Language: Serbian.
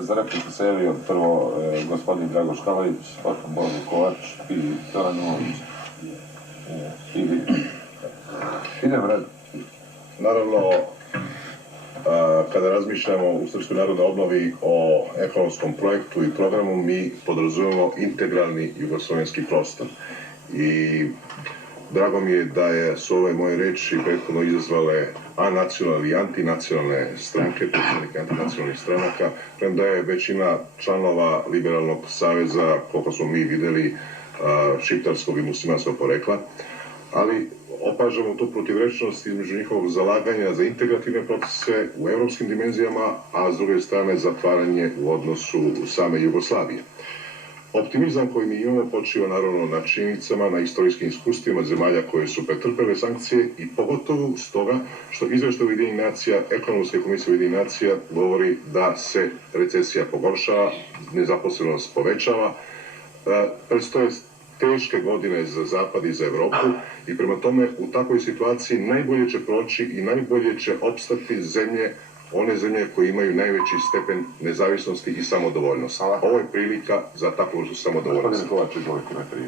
Za repliku se javio prvo gospodin Dragoš Kalajić, potom Božo Kovač i Zoran Ulović. Idem red. Naravno, kada razmišljamo u Srpskoj narodnoj obnovi o ekonomskom projektu i programu, mi podrazumemo integralni jugoslovenski prostor. I drago mi je da su ove moje reči prethodno izazvale anacionalne i antinacionalne stranke, predstavnike antinacionalnih stranaka, premda je većina članova Liberalnog saveza, koliko smo mi videli, šiptarskog i muslimanskog porekla, ali opažamo tu protivrečnost između njihovog zalaganja za integrativne procese u evropskim dimenzijama, a s druge strane zatvaranje u odnosu same Jugoslavije. Optimizam koji mi imamo počiva naravno na činjenicama, na istorijskim iskustvima zemalja koje su pretrpele sankcije i pogotovo stoga što izveštaj Ujedinjenih nacija, ekonomske komisije Ujedinjenih nacija govori da se recesija pogoršava, nezaposlenost povećava, predstoje teške godine za Zapad i za Evropu i prema tome u takvoj situaciji najbolje će proći i najbolje će opstati one zemlje koje imaju najveći stepen nezavisnosti i samodovoljnosti. Ovo je prilika za takvu samodovoljnost. Gospodine Kovač, izvolite najprije.